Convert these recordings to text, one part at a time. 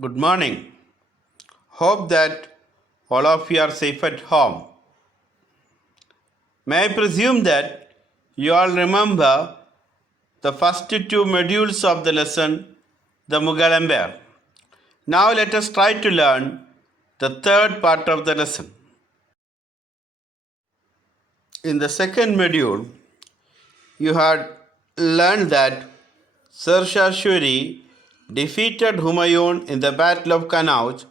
Good morning. Hope that all of you are safe at home. May I presume that you all remember the first two modules of the lesson, the Mughal Empire. Now let us try to learn the third part of the lesson. In the second module, you had learned that Sir Shah Suri defeated Humayun in the Battle of Kannauj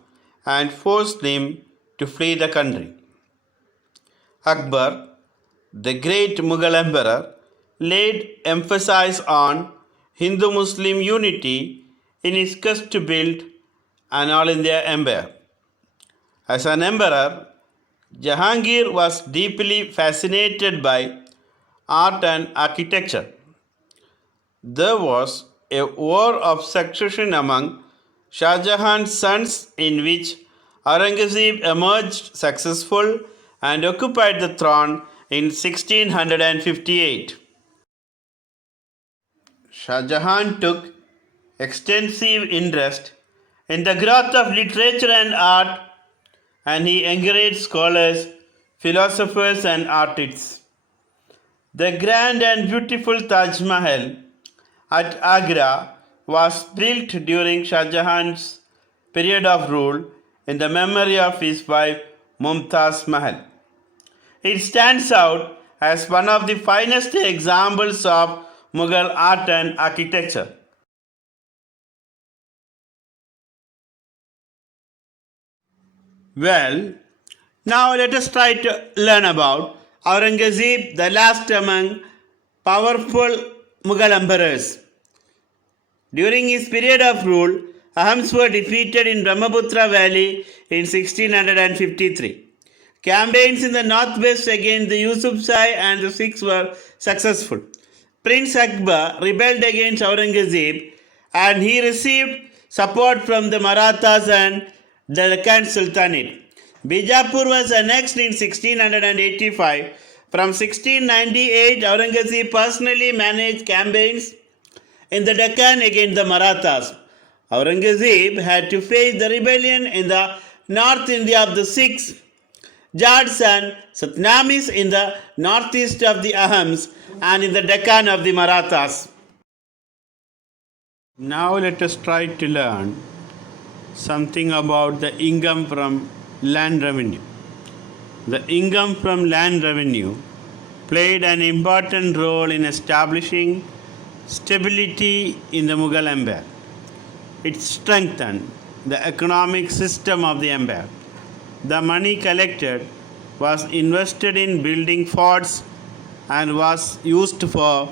and forced him to flee the country. Akbar, the great Mughal emperor, laid emphasis on Hindu Muslim unity in his quest to build an all India empire. As an emperor, Jahangir was deeply fascinated by art and architecture. There was a war of succession among Shah Jahan's sons in which Aurangazeb emerged successful and occupied the throne in 1658. Shah Jahan took extensive interest in the growth of literature and art, and he encouraged scholars, philosophers, and artists. The grand and beautiful Taj Mahal at Agra was built during Shah Jahan's period of rule in the memory of his wife Mumtaz Mahal. It stands out as one of the finest examples of Mughal art and architecture. Well, now let us try to learn about Aurangazeb, the last among powerful Mughal emperors. During his period of rule, Ahams were defeated in Brahmaputra Valley in 1653. Campaigns in the northwest against the Yusufzai and the Sikhs were successful. Prince Akbar rebelled against Aurangazeb and he received support from the Marathas and the Deccan Sultanate. Bijapur was annexed in 1685. From 1698, Aurangazeb personally managed campaigns in the Deccan against the Marathas. Aurangazeb had to face the rebellion in the North India of the Sikhs, Jats and Satnamis in the northeast of the Ahams and in the Deccan of the Marathas. Now let us try to learn something about the income from land revenue. The income from land revenue played an important role in establishing stability in the Mughal Empire. It strengthened the economic system of the empire. The money collected was invested in building forts and was used for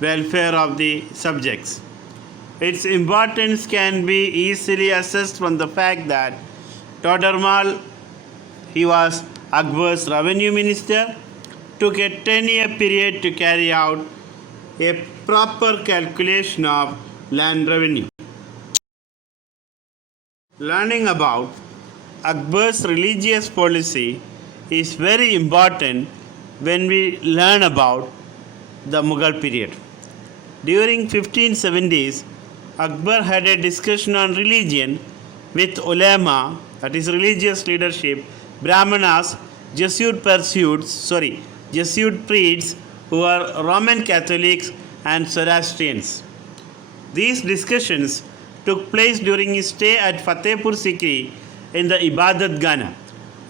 welfare of the subjects. Its importance can be easily assessed from the fact that Todarmal, he was Akbar's revenue minister, took a 10-year period to carry out a proper calculation of land revenue. Learning about Akbar's religious policy is very important when we learn about the Mughal period. During 1570s, Akbar had a discussion on religion with ulama, that is religious leadership, Brahmanas, Jesuit priests who are Roman Catholics and Zoroastrians. These discussions took place during his stay at Fatehpur Sikri in the Ibadat Gana.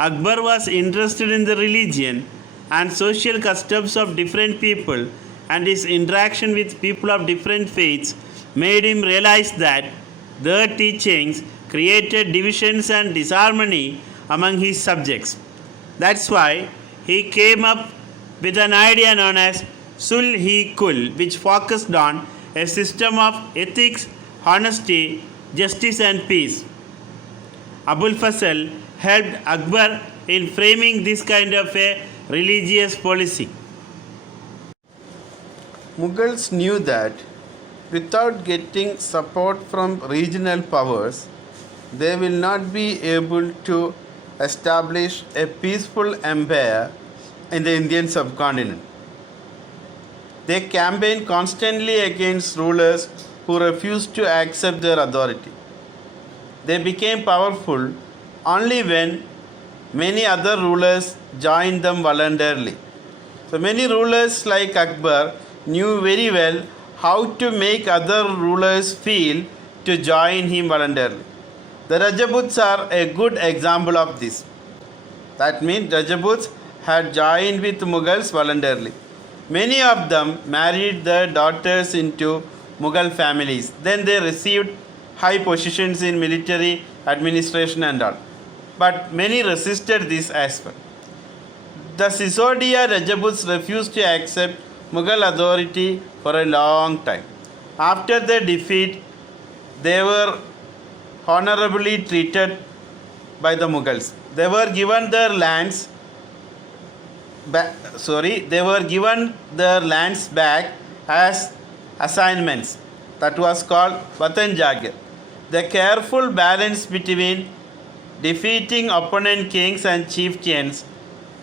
Akbar was interested in the religion and social customs of different people, and his interaction with people of different faiths made him realize that their teachings created divisions and disharmony among his subjects. That's why he came up with an idea known as Sul-Hi-Kul, which focused on a system of ethics, honesty, justice, and peace. Abul Fasl helped Akbar in framing this kind of a religious policy. Mughals knew that without getting support from regional powers, they will not be able to establish a peaceful empire in the Indian subcontinent. They campaigned constantly against rulers who refused to accept their authority. They became powerful only when many other rulers joined them voluntarily. So many rulers like Akbar knew very well how to make other rulers feel to join him voluntarily. The Rajaputs are a good example of this. That means Rajaputs had joined with Mughals voluntarily. Many of them married their daughters into Mughal families. Then they received high positions in military administration and all. But many resisted this as well. The Sisodia Rajaputs refused to accept Mughal authority for a long time. After their defeat, they were honorably treated by the Mughals. They were given their lands they were given their lands back as assignments. That was called Vatan Jagir. The careful balance between defeating opponent kings and chieftains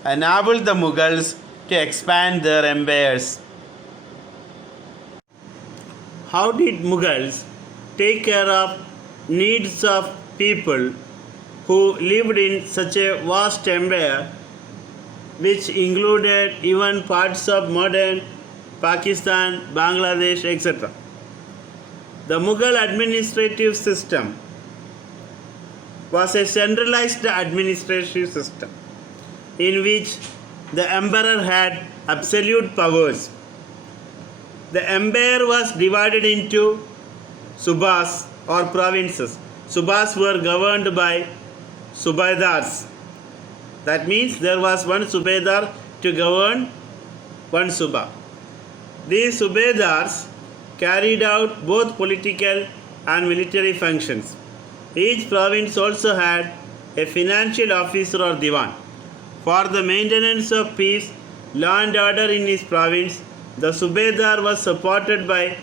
enabled the Mughals to expand their empires. How did Mughals take care of needs of people who lived in such a vast empire, which included even parts of modern Pakistan, Bangladesh, etc.? The Mughal administrative system was a centralized administrative system in which the emperor had absolute powers. The empire was divided into subas or provinces. Subas were governed by subaidars. That means there was one subedar to govern one suba. These subaidars carried out both political and military functions. Each province also had a financial officer or diwan. For the maintenance of peace, law and order in his province, the subedar was supported by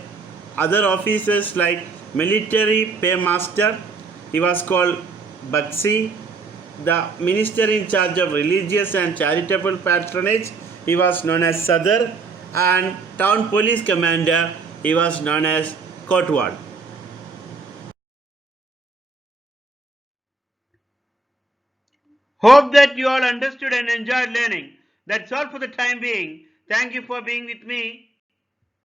other officers like military paymaster. He was called Baksi. The minister in charge of religious and charitable patronage, he was known as Sadar, and town police commander, he was known as Kotwal. Hope that you all understood and enjoyed learning. That's all for the time being. Thank you for being with me.